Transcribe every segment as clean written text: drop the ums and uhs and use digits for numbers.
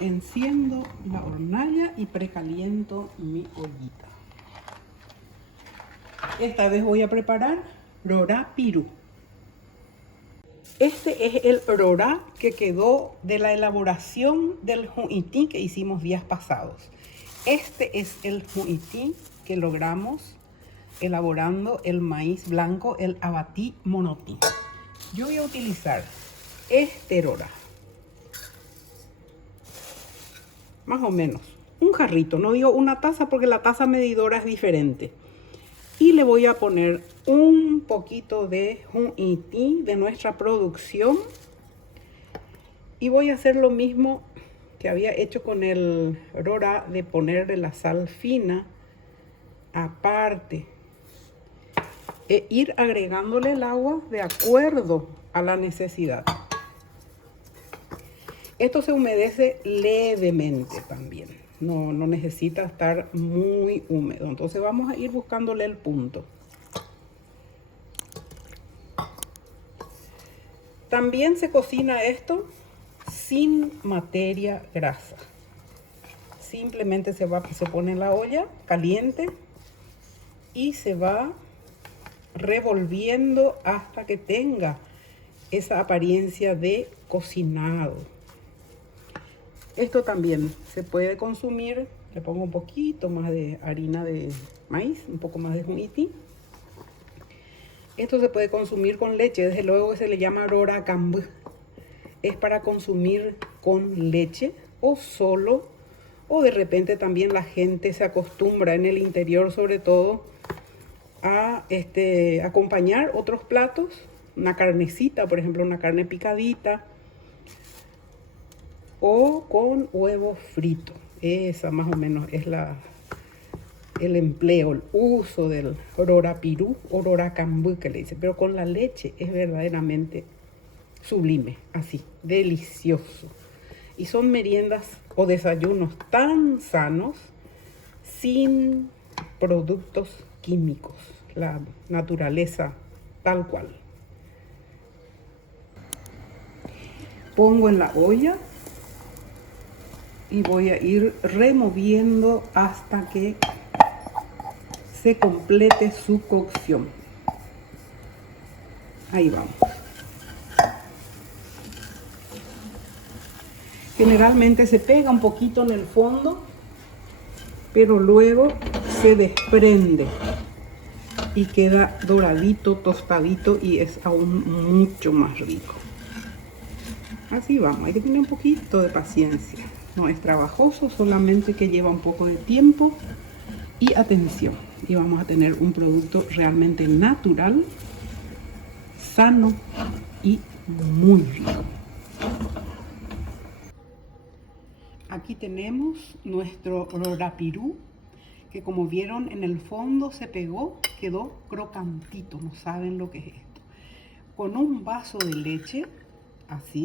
Enciendo la hornalla y precaliento mi ollita. Esta vez voy a preparar rorá pirú. Este es el rorá que quedó de la elaboración del ju'ití que hicimos días pasados. Este es el ju'ití que logramos elaborando el maíz blanco, el abatí monotí. Yo voy a utilizar este rorá. Más o menos un jarrito, no digo una taza porque la taza medidora es diferente. Y le voy a poner un poquito de ju'ití de nuestra producción. Y voy a hacer lo mismo que había hecho con el rorá, de ponerle la sal fina aparte. E ir agregándole el agua de acuerdo a la necesidad. Esto se humedece levemente también. No necesita estar muy húmedo. Entonces vamos a ir buscándole el punto. También se cocina esto sin materia grasa. Simplemente se pone en la olla caliente y se va revolviendo hasta que tenga esa apariencia de cocinado. Esto también se puede consumir. Le pongo un poquito más de harina de maíz, un poco más de ju'ití. Esto se puede consumir con leche, desde luego que se le llama rorá cambú. Es para consumir con leche o solo, o de repente también la gente se acostumbra en el interior sobre todo a acompañar otros platos, una carnecita, por ejemplo una carne picadita, o con huevo frito. Esa más o menos es el empleo, el uso del rorá pirú o rorá cambú que le dice, pero con la leche es verdaderamente sublime, así, delicioso. Y son meriendas o desayunos tan sanos, sin productos químicos, la naturaleza tal cual. Pongo en la olla y voy a ir removiendo hasta que se complete su cocción. Ahí vamos. Generalmente se pega un poquito en el fondo, pero luego se desprende y queda doradito, tostadito y es aún mucho más rico. Así vamos, hay que tener un poquito de paciencia. No es trabajoso, solamente que lleva un poco de tiempo y atención. Y vamos a tener un producto realmente natural, sano y muy rico. Aquí tenemos nuestro rorá pirú, que como vieron en el fondo se pegó, quedó crocantito, no saben lo que es esto. Con un vaso de leche, así.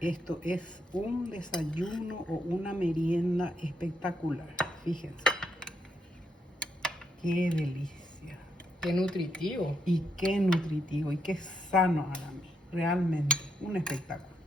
Esto es un desayuno o una merienda espectacular, fíjense. Qué delicia. Qué nutritivo. Y qué nutritivo y qué sano para mí, realmente un espectáculo.